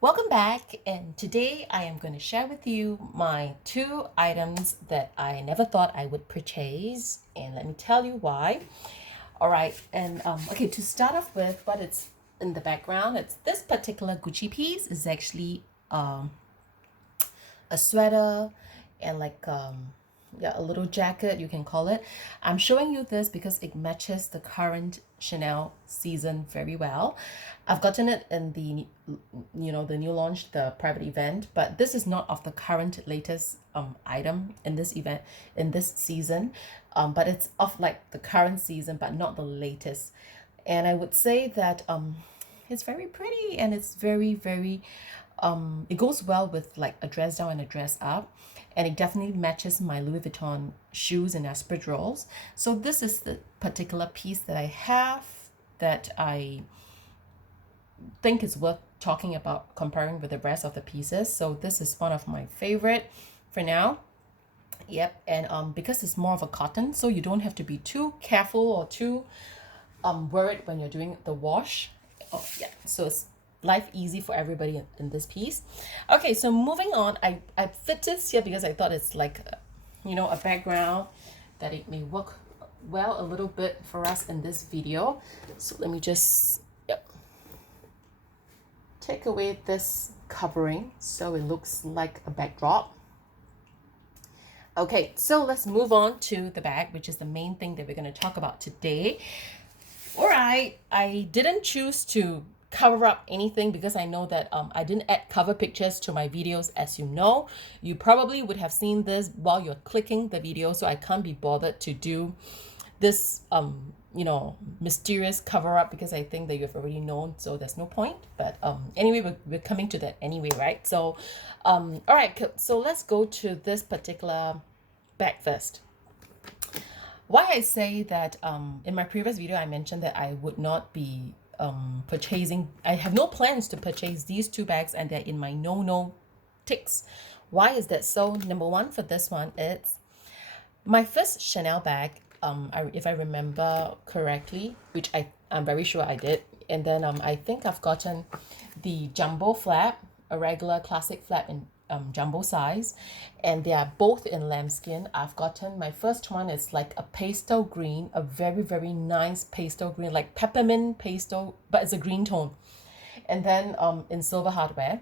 Welcome back, and today I am going to share with you my two items that I never thought I would purchase, and let me tell you why. All right, and okay, to start off with, what it's in the background, it's this particular Gucci piece is actually a sweater and yeah, a little jacket, you can call it. I'm showing you this because it matches the current Chanel season very well. I've gotten it in the the new launch, the private event, but this is not of the current latest item in this event, in this season. But it's of like the current season but not the latest. And I would say that it's very pretty, and it's very it goes well with like a dress down and a dress up, and it definitely matches my Louis Vuitton shoes and espadrilles. So this is the particular piece that I have that I think is worth talking about, comparing with the rest of the pieces. So this is one of my favorite for now. Yep. And because it's more of a cotton, so you don't have to be too careful or too worried when you're doing the wash. Oh yeah, so it's life easy for everybody in this piece. Okay, so moving on, I fit this here because I thought it's like a background that it may work well a little bit for us in this video. So let me just take away this covering so it looks like a backdrop. Okay, so let's move on to the bag, which is the main thing that we're going to talk about today. All right, I didn't choose to cover up anything because I know that I didn't add cover pictures to my videos. As you know, you probably would have seen this while you're clicking the video, so I can't be bothered to do this mysterious cover up because I think that you've already known, so there's no point. But anyway, we're coming to that anyway, right? So all right, so let's go to this particular bag first. Why I say that in my previous video I mentioned that I would not be purchasing, I have no plans to purchase these two bags, and they're in my no ticks. Why is that so? Number one, for this one, it's my first Chanel bag, if I remember correctly, which I'm very sure I did. And then I think I've gotten the jumbo flap, a regular classic flap in jumbo size, and they are both in lambskin. I've gotten my first one is like a pastel green, a very nice pastel green, like peppermint pastel, but it's a green tone. And then in silver hardware.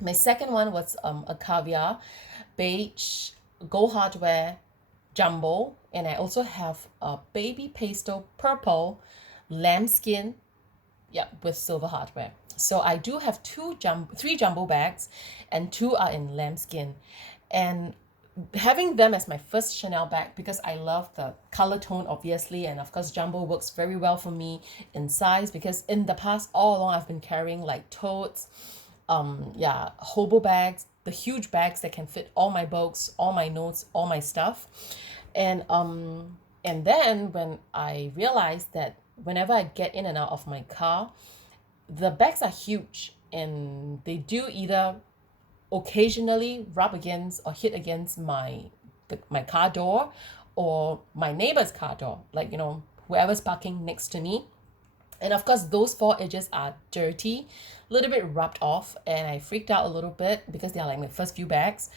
My second one was a caviar beige gold hardware jumbo, and I also have a baby pastel purple lambskin, yeah, with silver hardware. So I do have three jumbo bags, and two are in lambskin. And having them as my first Chanel bag, because I love the color tone, obviously, and of course jumbo works very well for me in size, because in the past all along I've been carrying like totes, hobo bags, the huge bags that can fit all my books, all my notes, all my stuff. And then when I realized that whenever I get in and out of my car, the bags are huge, and they do either occasionally rub against or hit against my car door or my neighbor's car door, like whoever's parking next to me. And of course, those four edges are dirty, a little bit rubbed off, and I freaked out a little bit because they are like my first few bags.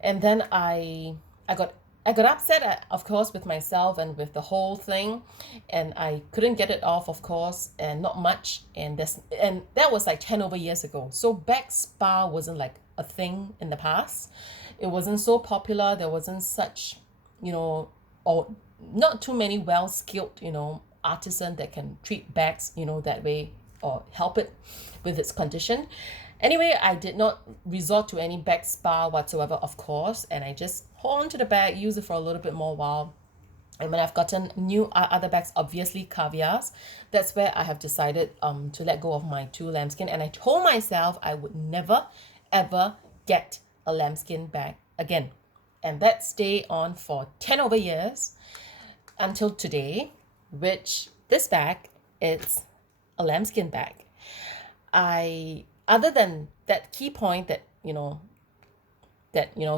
And then I got I got upset, of course, with myself and with the whole thing, and I couldn't get it off, of course, and not much. And that was like 10 over years ago. So back spa wasn't like a thing in the past. It wasn't so popular. There wasn't such, or not too many well skilled, artisan that can treat bags, that way, or help it with its condition. Anyway, I did not resort to any back spa whatsoever, of course, and I just hold on to the bag, use it for a little bit more while. And when I've gotten new other bags, obviously caviars, that's where I have decided to let go of my two lambskin. And I told myself I would never ever get a lambskin bag again. And that stayed on for 10 over years until today, which this bag, it's a lambskin bag. Other than that key point that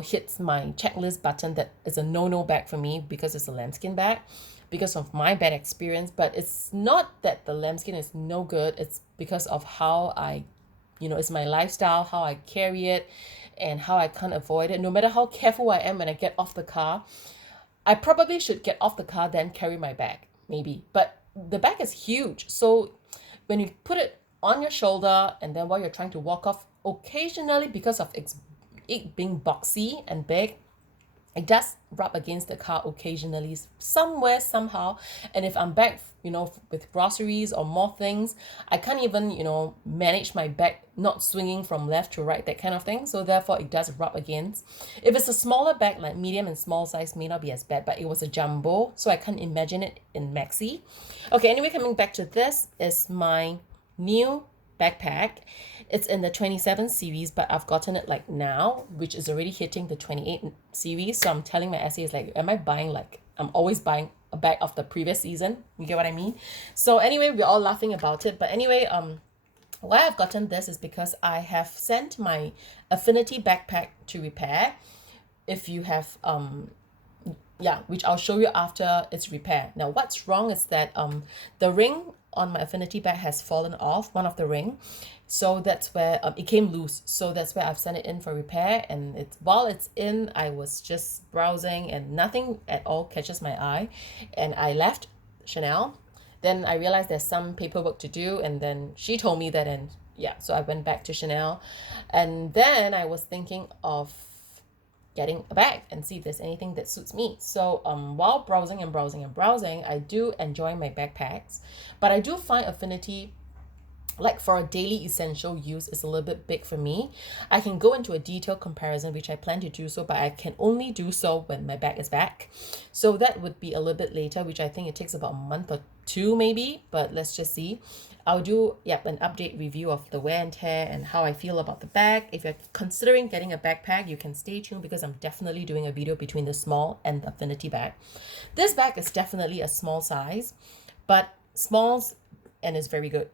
hits my checklist button, that is a no bag for me because it's a lambskin bag, because of my bad experience. But it's not that the lambskin is no good, it's because of how I it's my lifestyle, how I carry it, and how I can't avoid it. No matter how careful I am when I get off the car, I probably should get off the car, then carry my bag, maybe. But the bag is huge. So when you put it on your shoulder and then while you're trying to walk off, occasionally, because of it being boxy and big, it does rub against the car occasionally, somewhere, somehow. And if I'm back, with groceries or more things, I can't even, manage my bag not swinging from left to right, that kind of thing. So therefore, it does rub against. If it's a smaller bag, like medium and small size, may not be as bad, but it was a jumbo, so I can't imagine it in maxi. Okay, anyway, coming back to this is my new backpack. It's in the 27 series, but I've gotten it like now, which is already hitting the 28 series. So I'm telling my essays, like, am I buying, like, I'm always buying a bag of the previous season. You get what I mean? So anyway, we're all laughing about it. But anyway, why I've gotten this is because I have sent my Affinity backpack to repair. If you have which I'll show you after it's repaired. Now, what's wrong is that the ring on my Affinity bag has fallen off, one of the ring. So that's where it came loose. So that's where I've sent it in for repair. And while it's in, I was just browsing and nothing at all catches my eye. And I left Chanel. Then I realized there's some paperwork to do. And then she told me that, and so I went back to Chanel. And then I was thinking of getting a bag and see if there's anything that suits me. So while browsing, I do enjoy my backpacks, but I do find Affinity, like for a daily essential use, is a little bit big for me. I can go into a detailed comparison, which I plan to do so, but I can only do so when my bag is back. So that would be a little bit later, which I think it takes about a month or two maybe, but let's just see. I'll do an update review of the wear and tear and how I feel about the bag. If you're considering getting a backpack, you can stay tuned because I'm definitely doing a video between the small and the Affinity bag. This bag is definitely a small size, but smalls and is very good.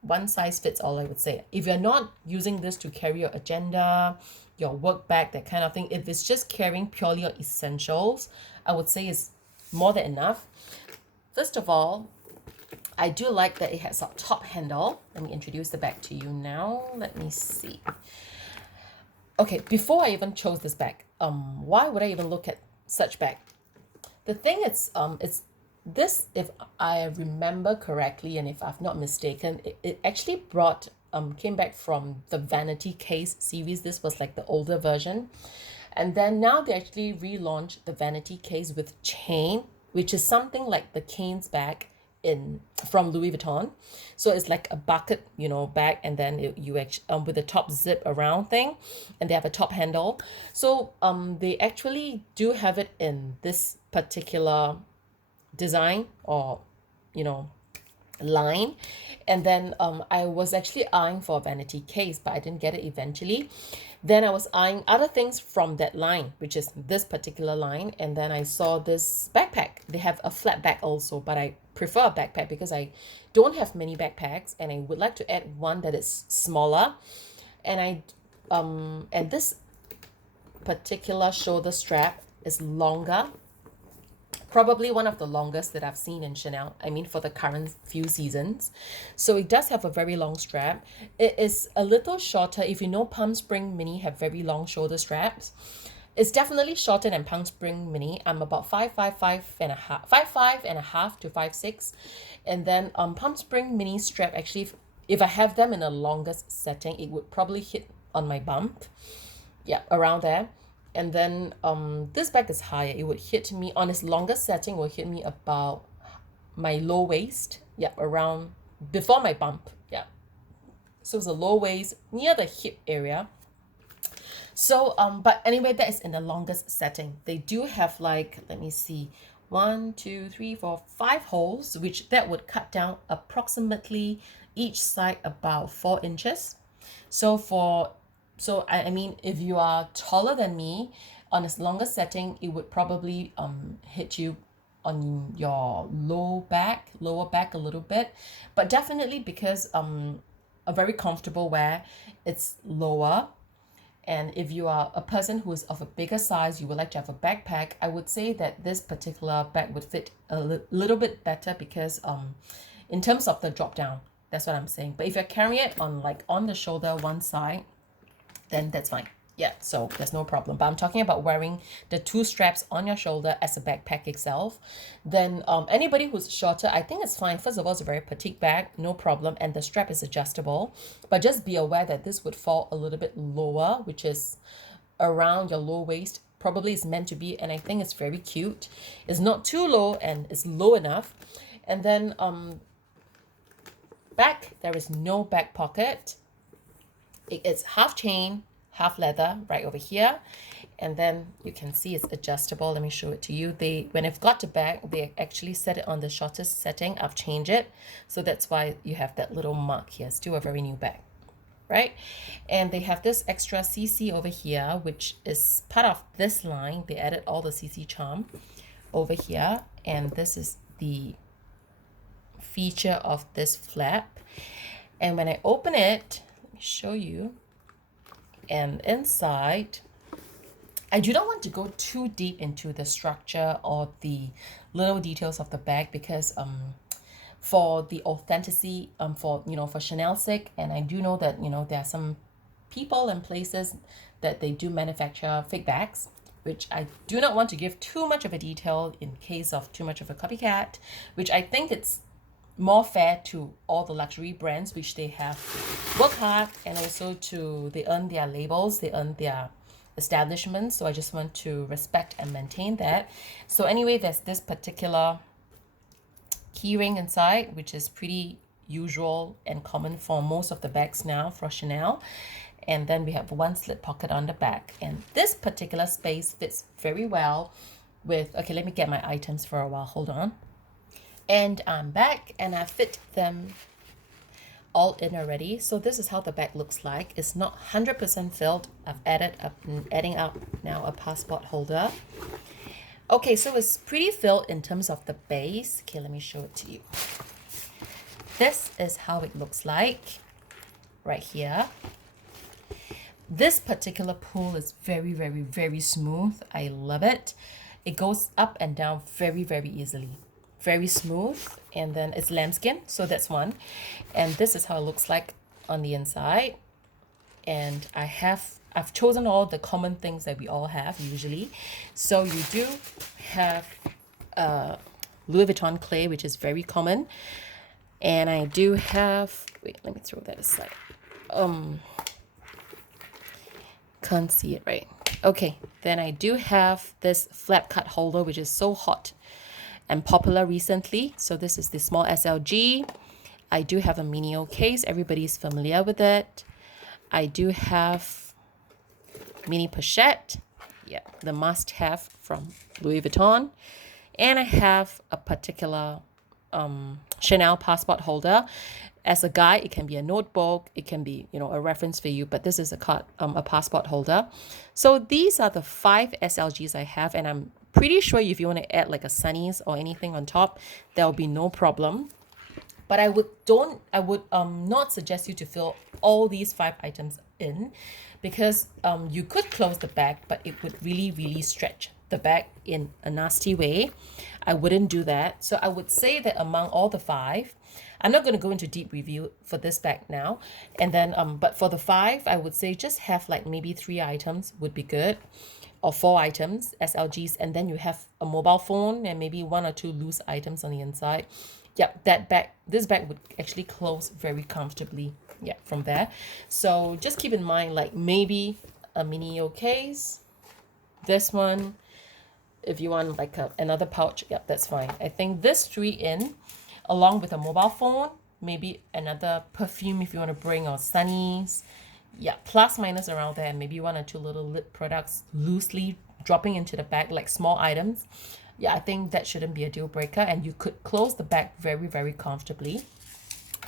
One size fits all, I would say. If you're not using this to carry your agenda, your work bag, that kind of thing, if it's just carrying purely your essentials, I would say it's more than enough. First of all, I do like that it has a top handle. Let me introduce the bag to you now. Let me see. Okay, before I even chose this bag, why would I even look at such bag? The thing is, it's this, if I remember correctly, and if I've not mistaken, it actually came back from the Vanity Case series. This was like the older version. And then now they actually relaunched the Vanity Case with chain, which is something like the Kane's bag from Louis Vuitton. So it's like a bucket, bag, and then you actually with the top zip around thing, and they have a top handle. So they actually do have it in this particular design or line. And then I was actually eyeing for a Vanity Case, but I didn't get it eventually. Then I was eyeing other things from that line, which is this particular line. And then I saw this backpack. They have a flat back also, but I prefer a backpack because I don't have many backpacks and I would like to add one that is smaller. And and this particular shoulder strap is longer, probably one of the longest that I've seen in Chanel. I mean, for the current few seasons. So it does have a very long strap. It is a little shorter. If you know, Palm Spring Mini have very long shoulder straps. It's definitely shorter than Palm Spring Mini. I'm about 5'5" and a half to 5'6", and then Palm Spring Mini strap, actually, if I have them in the longest setting, it would probably hit on my bump, around there. And then this bag is higher. It would hit me on its longest setting, will hit me about my low waist, around before my bump, so it's a low waist near the hip area. So but anyway, that is in the longest setting. They do have, like, let me see, 1 2 3 4 5 holes, which that would cut down approximately each side about 4 inches. So I mean, if you are taller than me, on its longer setting, it would probably hit you on your lower back a little bit, but definitely because a very comfortable wear, it's lower. And if you are a person who is of a bigger size, you would like to have a backpack, I would say that this particular bag would fit a little bit better because in terms of the drop down, That's what I'm saying. But if you're carrying it on like on the shoulder one side, then that's fine. Yeah, so there's no problem. But I'm talking about wearing the two straps on your shoulder as a backpack itself. Then anybody who's shorter, I think it's fine. First of all, it's a very petite bag, no problem. And the strap is adjustable. But just be aware that this would fall a little bit lower, which is around your low waist. Probably is meant to be. And I think it's very cute. It's not too low and it's low enough. And then back, there is no back pocket. It's half chain, half leather right over here. And then you can see it's adjustable. Let me show it to you. When I've got the back, they actually set it on the shortest setting. I've changed it. So that's why you have that little mark here. Still a very new bag, right? And they have this extra CC over here, which is part of this line. They added all the CC charm over here. And this is the feature of this flap. And when I open it, let me show you. And inside, I do not want to go too deep into the structure or the little details of the bag because for the authenticity, for Chanel's sake, and I do know that there are some people and places that they do manufacture fake bags, which I do not want to give too much of a detail in case of too much of a copycat, which I think it's more fair to all the luxury brands which they have worked hard, and also they earn their labels, they earn their establishments. So I just want to respect and maintain that. So anyway, there's this particular keyring inside, which is pretty usual and common for most of the bags now for Chanel. And then we have one slit pocket on the back, and this particular space fits very well with, okay, let me get my items for a while, hold on. And I'm back, and I fit them all in already. So this is how the bag looks like. It's not 100% filled. I've adding up now a passport holder. Okay, so it's pretty filled in terms of the base. Okay, let me show it to you. This is how it looks like right here. This particular pull is very, very, very smooth. I love it. It goes up and down very, very easily. Very smooth, and then it's lambskin, so that's one. And this is how it looks like on the inside. And I've chosen all the common things that we all have usually. So you do have Louis Vuitton clay, which is very common. And I do have, wait, let me throw that aside. Can't see it right. Okay, then I do have this flat cut holder, which is so hot and popular recently. So this is the small SLG. I do have a Minio case. Everybody's familiar with it. I do have mini pochette. Yeah, the must-have from Louis Vuitton. And I have a particular Chanel passport holder. As a guy, it can be a notebook. It can be, a reference for you. But this is a passport holder. So these are the 5 SLGs I have, and I'm pretty sure if you want to add like a sunnies or anything on top, there will be no problem. But I would not suggest you to fill all these 5 items in, because you could close the bag, but it would really, really stretch the bag in a nasty way. I wouldn't do that. So I would say that among all the 5, I'm not going to go into deep review for this bag now. And then, but for the 5, I would say just have like maybe 3 items would be good, or 4 items, SLGs, and then you have a mobile phone and maybe 1 or 2 loose items on the inside. Yep, this bag would actually close very comfortably, yeah, from there. So just keep in mind, like maybe a Minio case, this one, if you want like another pouch, yep, that's fine. I think this 3 in, along with a mobile phone, maybe another perfume if you want to bring, or sunnies, yeah, plus minus around there, maybe 1 or 2 little lip products loosely dropping into the bag, like small items. Yeah, I think that shouldn't be a deal breaker, and you could close the bag very, very comfortably.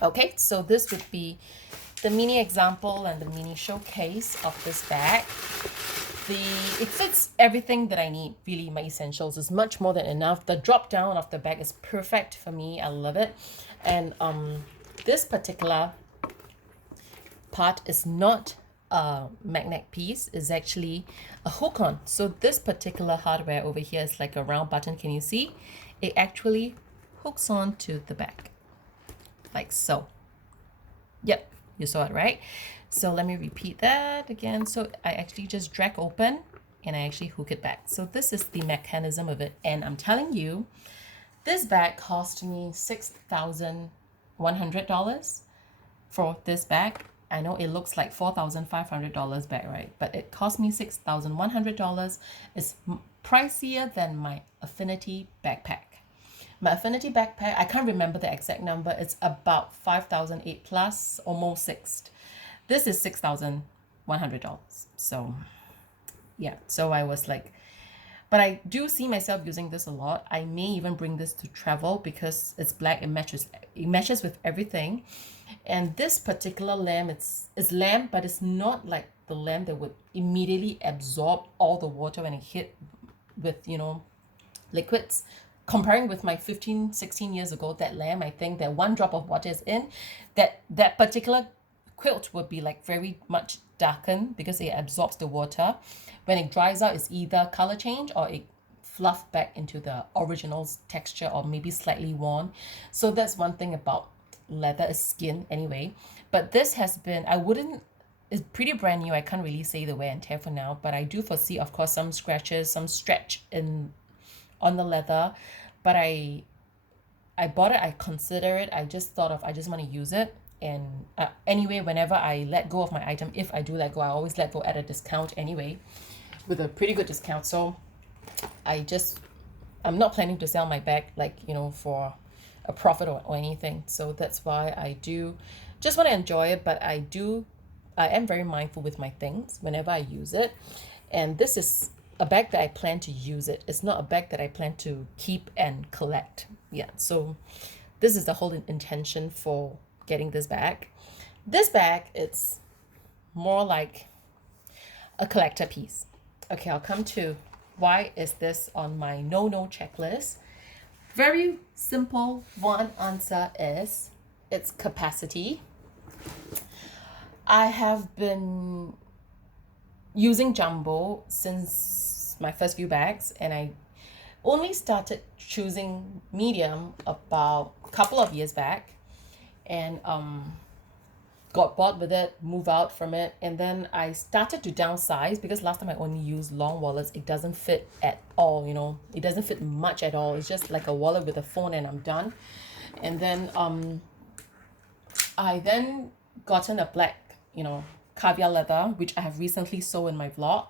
Okay, so this would be the mini example and the mini showcase of this bag. It fits everything that I need, really. My essentials is much more than enough. The drop down of the bag is perfect for me. I love it. And this particular part is not a magnet piece, is actually a hook on. So this particular hardware over here is like a round button. Can you see? It actually hooks on to the back like so. Yep, you saw it, right? So let me repeat that again. So I actually just drag open and I actually hook it back. So this is the mechanism of it. And I'm telling you, this bag cost me $6,100 for this bag. I know it looks like $4,500 bag, right? But it cost me $6,100. It's pricier than my Affinity backpack. My Affinity backpack, I can't remember the exact number. It's about 5,008 plus, almost six. This is $6,100. So yeah, so I was like, but I do see myself using this a lot. I may even bring this to travel because it's black. It matches with everything. And this particular lamp, it's lamp, but it's not like the lamp that would immediately absorb all the water when it hit with, liquids. Comparing with my 15, 16 years ago, that lamp, I think that one drop of water is in, that particular quilt would be like very much darkened because it absorbs the water. When it dries out, it's either color change or it fluff back into the original texture or maybe slightly worn. So that's one thing about leather, is skin anyway. But this has been, it's pretty brand new. I can't really say the wear and tear for now, but I do foresee, of course, some scratches, some stretch on the leather. But I bought it, I consider it, I just want to use it. And anyway, whenever I let go of my item, if I do let go, I always let go at a discount anyway, with a pretty good discount. So I'm not planning to sell my bag for a profit or anything. So that's why I do just want to enjoy it. But I am very mindful with my things whenever I use it. And this is a bag that I plan to use it. It's not a bag that I plan to keep and collect. Yeah, so this is the whole intention for getting this bag. This bag, it's more like a collector piece. Okay, I'll come to why is this on my no checklist. Very simple. One answer is its capacity. I have been using jumbo since my first few bags, and I only started choosing medium about a couple of years back, and got bored with it, moved out from it, and then I started to downsize because last time I only used long wallets. It doesn't fit at all, it doesn't fit much at all. It's just like a wallet with a phone and I'm done. And then I then gotten a black, caviar leather, which I have recently sold in my vlog,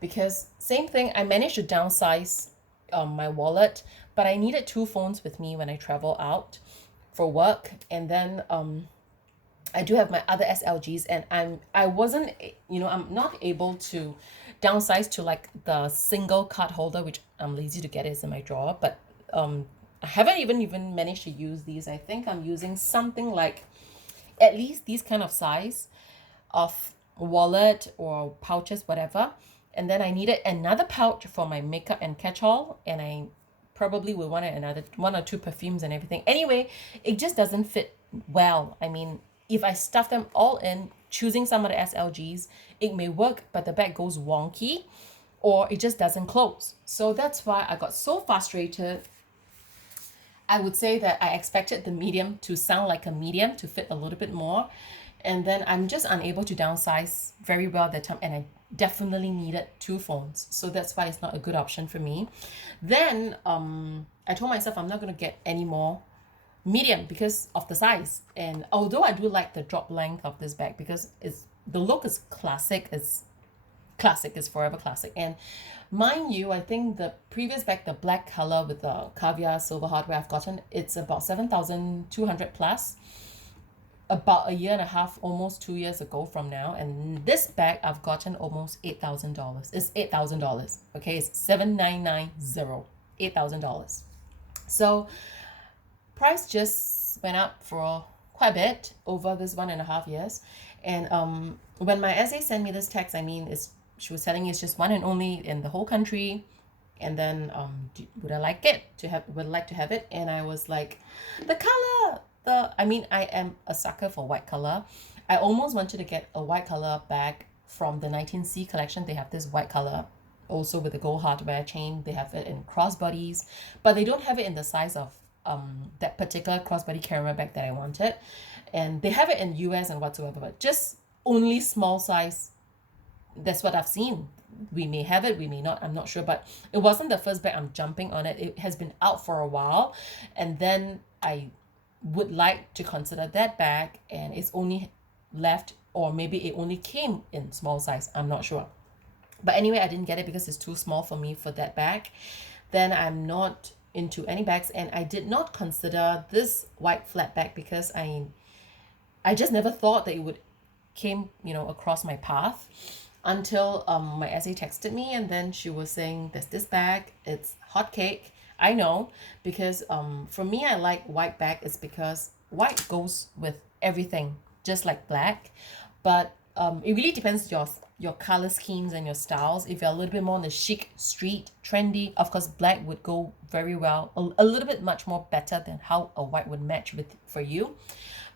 because same thing, I managed to downsize my wallet, but I needed two phones with me when I travel out for work. And then I do have my other SLGs, and I'm not able to downsize to like the single card holder, which I'm lazy to get. It's in my drawer. But I haven't even managed to use these. I think I'm using something like at least these kind of size of wallet or pouches, whatever. And then I needed another pouch for my makeup and catch-all, and I probably would want another one or two perfumes and everything. Anyway, it just doesn't fit well. I mean, if I stuff them all in, choosing some of the SLGs, it may work, but the bag goes wonky or it just doesn't close. So that's why I got so frustrated. I would say that I expected the medium to sound like a medium, to fit a little bit more. And then I'm just unable to downsize very well at that time. And I definitely needed two phones. So that's why it's not a good option for me. Then I told myself I'm not going to get any more medium because of the size. And although I do like the drop length of this bag because the look is classic, it's forever classic. And mind you, I think the previous bag, the black color with the caviar silver hardware I've gotten, it's about 7,200 plus, about a year and a half, almost 2 years ago from now. And this bag I've gotten almost $8,000. It's $8,000. Okay, it's 7,990, $8,000. So price just went up for quite a bit over this 1.5 years. And when my SA sent me this text, she was telling me it's just one and only in the whole country. And then would I like to have it? And I was like, the color, I am a sucker for white color. I almost wanted to get a white color bag from the 19C collection. They have this white color also with the gold hardware chain. They have it in crossbodies, but they don't have it in the size of that particular crossbody camera bag that I wanted. and they have it in US and whatsoever, but just only small size. That's what I've seen. We may have it, we may not, I'm not sure, but it wasn't the first bag I'm jumping on it. It has been out for a while, and then I would like to consider that bag, and it's only left, or maybe it only came in small size, I'm not sure. But anyway, I didn't get it because it's too small for me for that bag. Then I'm not into any bags, and I did not consider this white flat bag because I just never thought that it would came, across my path until my essay texted me, and then she was saying there's this bag, it's hot cake. I know, because for me, I like white bag. It's because white goes with everything, just like black. But it really depends your color schemes and your styles. If you're a little bit more on the chic, street, trendy, of course black would go very well, a little bit much more better than how a white would match with for you.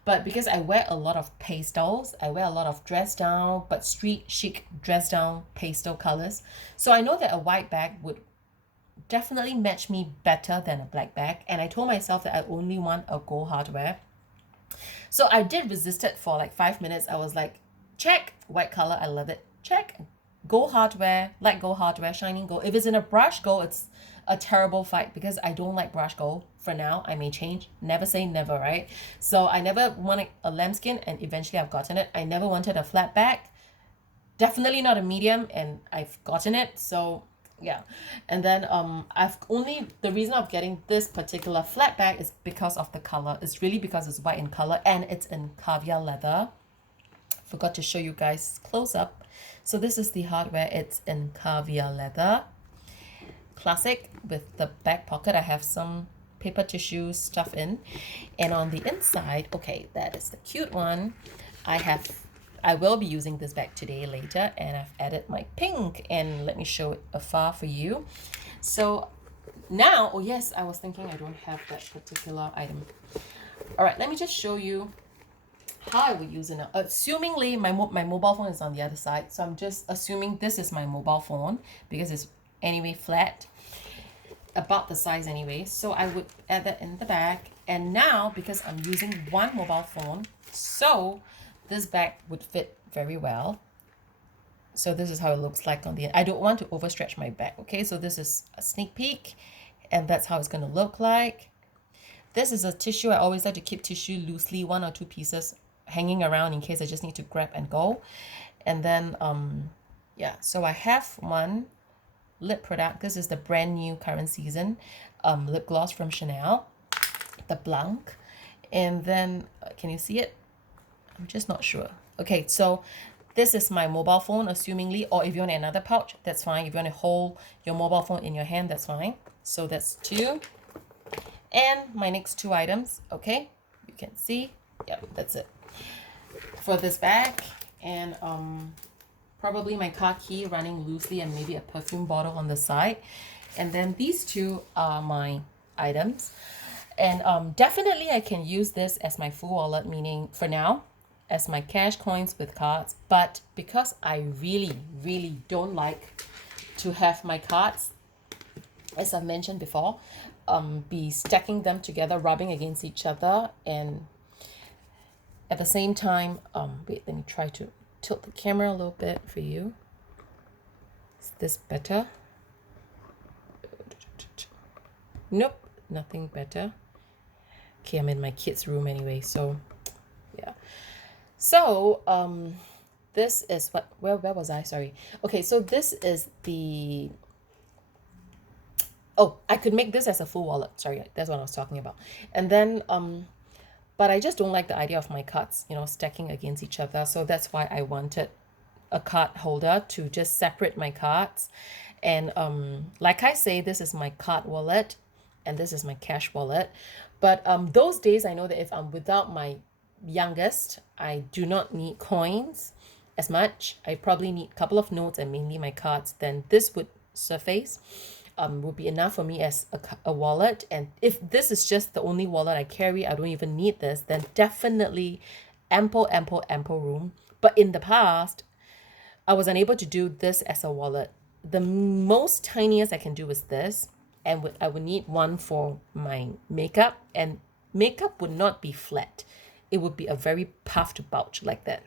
But because I wear a lot of pastels, I wear a lot of dress down, but street chic dress down pastel colors. So I know that a white bag would definitely match me better than a black bag. And I told myself that I only want a gold hardware. So I did resist it for like 5 minutes. I was like, check, white color, I love it. Check, gold hardware, like gold hardware, shining gold. If it's in a brush gold, it's a terrible fight because I don't like brush gold. For now, I may change. Never say never, right? So I never wanted a lambskin, and eventually I've gotten it. I never wanted a flat back. Definitely not a medium, and I've gotten it. So yeah. And then the reason of getting this particular flat bag is because of the color. It's really because it's white in color and it's in caviar leather. Forgot to show you guys close up. So this is the hardware. It's in caviar leather. Classic with the back pocket. I have some paper tissue stuff in, and on the inside, okay, that is the cute one. I will be using this bag today later, and I've added my pink, and let me show it afar for you. So now, oh yes, I was thinking I don't have that particular item. All right, let me just show you how I would use it now. Assumingly my mobile phone is on the other side, so I'm just assuming this is my mobile phone because it's anyway flat, about the size anyway. So I would add that in the bag, and now because I'm using one mobile phone, so this bag would fit very well. So this is how it looks like on the end. I don't want to overstretch my bag, okay? So this is a sneak peek, and that's how it's going to look like. This is a tissue. I always like to keep tissue loosely, 1 or 2 pieces hanging around in case I just need to grab and go. And then yeah, so I have one lip product. This is the brand new current season lip gloss from Chanel, the Blanc. And then can you see it? I'm just not sure. Okay, so this is my mobile phone, assumingly, or if you want another pouch, that's fine. If you want to hold your mobile phone in your hand, that's fine. So that's 2. And my next 2 items, okay, you can see, yeah, that's it for this bag. And probably my car key running loosely, and maybe a perfume bottle on the side. And then these 2 are my items. And definitely I can use this as my full wallet, meaning for now, as my cash, coins with cards. But because I really, really don't like to have my cards, as I've mentioned before, be stacking them together, rubbing against each other, and at the same time, wait, let me try to tilt the camera a little bit for you. Is this better? Nope, nothing better. Okay, I'm in my kids' room anyway, so yeah. So this is what, where was I? Sorry. Okay, so this is the, oh, I could make this as a full wallet. Sorry, that's what I was talking about. And then but I just don't like the idea of my cards, stacking against each other. So that's why I wanted a card holder to just separate my cards. And like I say, this is my card wallet and this is my cash wallet. But those days I know that if I'm without my youngest, I do not need coins as much. I probably need a couple of notes and mainly my cards. Then this would suffice. Would be enough for me as a wallet. And if this is just the only wallet I carry, I don't even need this, then definitely ample room. But in the past, I was unable to do this as a wallet. The most tiniest I can do is this, and I would need one for my makeup, and makeup would not be flat. it would be a very puffed pouch like that.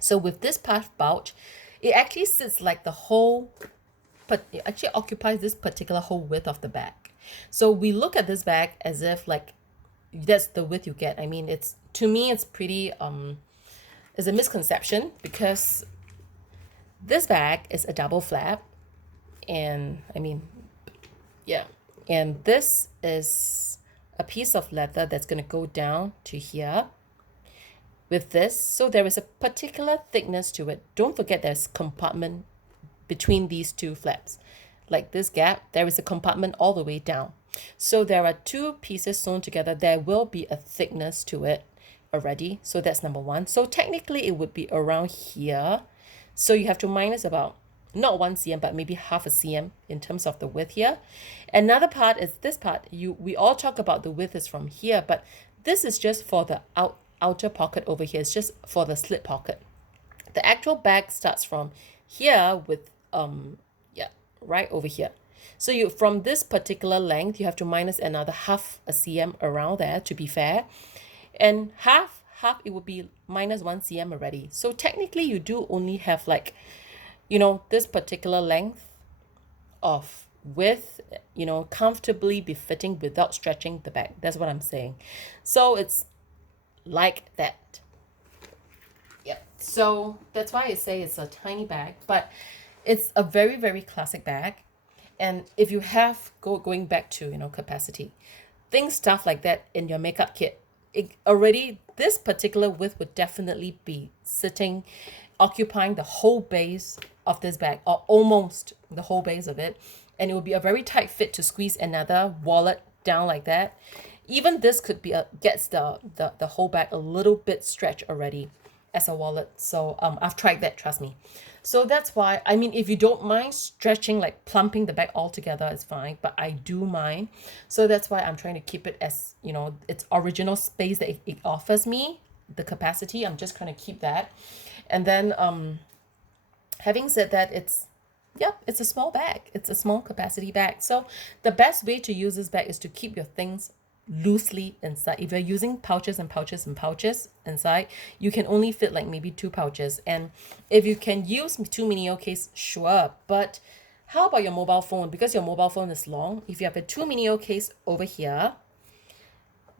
So with this puffed pouch, it actually sits like the whole, but it actually occupies this particular whole width of the bag. So we look at this bag as if like that's the width you get. I mean, it's, to me, it's pretty it's a misconception, because this bag is a double flap, and I mean, yeah, and this is a piece of leather that's going to go down to here with this. So there is a particular thickness to it. Don't forget there's compartment between these two flaps. Like this gap, there is a compartment all the way down. So there are two pieces sewn together. There will be a thickness to it already. So that's number one. So technically it would be around here. So you have to minus about not 1 cm, but maybe half a cm in terms of the width here. Another part is this part. We all talk about the width is from here, but this is just for the outer pocket over here. It's just for the slip pocket. The actual bag starts from here with right over here. So you, from this particular length, you have to minus another half a cm around there to be fair, and half it would be minus 1 cm already. So technically you do only have like, this particular length of width, comfortably be fitting without stretching the bag. That's what I'm saying. So it's like that. Yep. So that's why I say it's a tiny bag, but it's a very, very classic bag. And if you have going back to, capacity, stuff like that in your makeup kit, this particular width would definitely be sitting, occupying the whole base of this bag, or almost the whole base of it. And it would be a very tight fit to squeeze another wallet down like that. Even this could be gets the whole bag a little bit stretched already as a wallet. So I've tried that, trust me. So that's why, I mean, if you don't mind stretching, like plumping the bag all together, it's fine, but I do mind. So that's why I'm trying to keep it as, its original space that it offers me, the capacity. I'm just going to keep that. And then having said that, it's a small bag. It's a small capacity bag. So the best way to use this bag is to keep your things loosely inside. If you're using pouches and pouches and pouches inside, you can only fit like maybe 2 pouches. And if you can use 2 mini case, sure. But how about your mobile phone? Because your mobile phone is long. If you have a 2 mini case over here,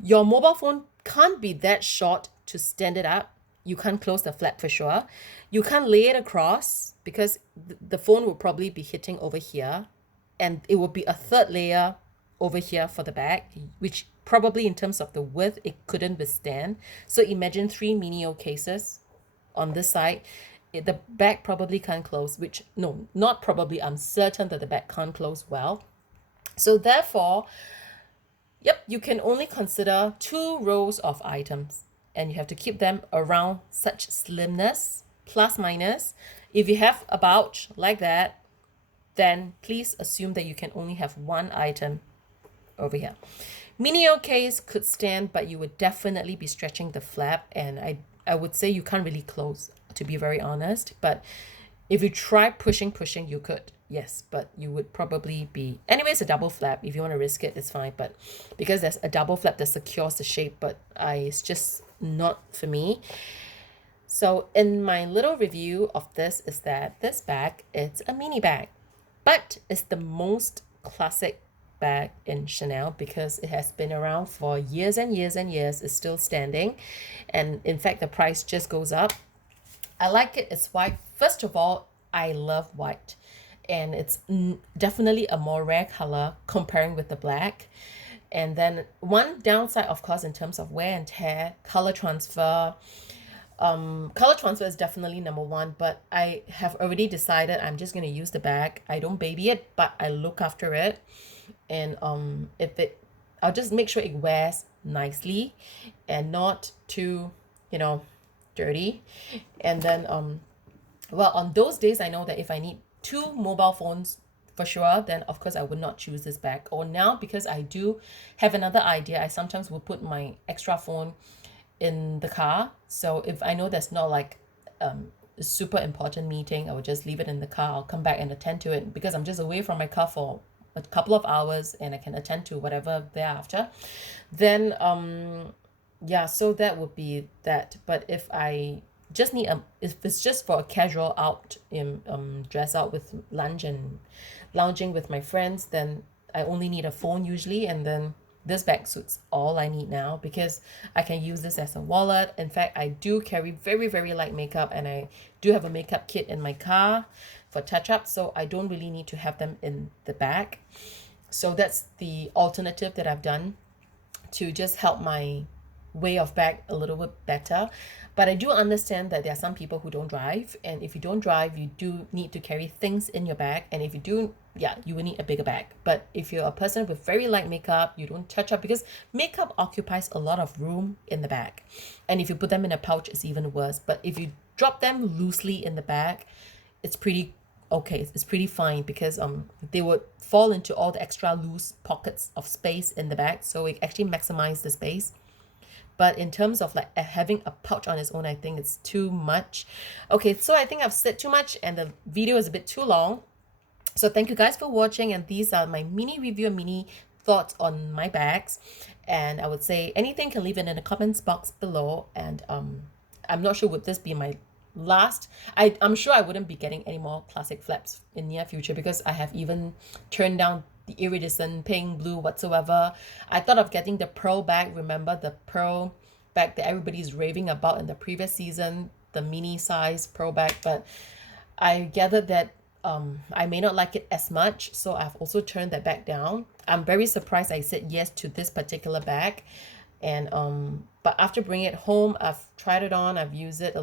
your mobile phone can't be that short to stand it up. You can't close the flap for sure. You can't lay it across, because the phone will probably be hitting over here, and it will be a third layer over here for the bag, which probably in terms of the width, it couldn't withstand. So imagine 3 mini cases on this side. The bag probably can't close, which, no, not probably, I'm certain that the bag can't close well. So therefore, you can only consider 2 rows of items, and you have to keep them around such slimness, plus minus. If you have a pouch like that, then please assume that you can only have 1 item over here. Mini case could stand, but you would definitely be stretching the flap, and I would say you can't really close, to be very honest. But if you try pushing, you could, yes, but you would probably be, anyways, a double flap. If you want to risk it, it's fine, but because there's a double flap that secures the shape, but it's just not for me. So in my little review of this is that this bag, it's a mini bag, but it's the most classic bag in Chanel, because it has been around for years and years and years. It's still standing, and in fact the price just goes up. I like it. It's white. First of all, I love white, and it's definitely a more rare color comparing with the black. And then one downside, of course, in terms of wear and tear, color transfer. Color transfer is definitely number one, but I have already decided I'm just going to use the bag. I don't baby it, but I look after it. And I'll just make sure it wears nicely and not too, dirty. And then, well, on those days, I know that if I need 2 mobile phones for sure, then of course I would not choose this bag. Or now, because I do have another idea, I sometimes will put my extra phone in the car. So if I know there's not like a super important meeting, I will just leave it in the car. I'll come back and attend to it, because I'm just away from my car for a couple of hours and I can attend to whatever thereafter. Then Yeah, so that would be that. But if I just need if it's just for a casual out in dress out with lunch and lounging with my friends, then I only need a phone usually, and then this bag suits all I need now because I can use this as a wallet. In fact, I do carry very, very light makeup, and I do have a makeup kit in my car for touch up, so I don't really need to have them in the bag. So that's the alternative that I've done to just help my way of bag a little bit better. But I do understand that there are some people who don't drive, and if you don't drive, you do need to carry things in your bag. And if you do, yeah, you will need a bigger bag. But if you're a person with very light makeup, you don't touch up because makeup occupies a lot of room in the bag. And if you put them in a pouch, it's even worse. But if you drop them loosely in the bag, it's pretty okay. It's pretty fine because they would fall into all the extra loose pockets of space in the bag, so it actually maximizes the space. But in terms of like having a pouch on its own, I think it's too much. Okay, so I think I've said too much and the video is a bit too long. So thank you guys for watching, and these are my mini review and mini thoughts on my bags. And I would say anything, can leave it in the comments box below. And I'm not sure would this be my last. I'm sure I wouldn't be getting any more classic flaps in near future because I have even turned down the iridescent pink, blue, whatsoever. I thought of getting the pearl bag. Remember the pearl bag that everybody's raving about in the previous season, the mini size pearl bag, but I gathered that I may not like it as much, so I've also turned that bag down. I'm very surprised I said yes to this particular bag, and but after bringing it home, I've tried it on. I've used it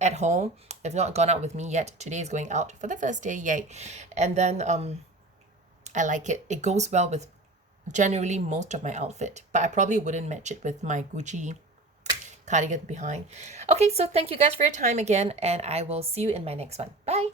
at home. It's not gone out with me yet. Today is going out for the first day, yay! And then I like it. It goes well with generally most of my outfit, but I probably wouldn't match it with my Gucci cardigan behind. Okay, so thank you guys for your time again, and I will see you in my next one. Bye.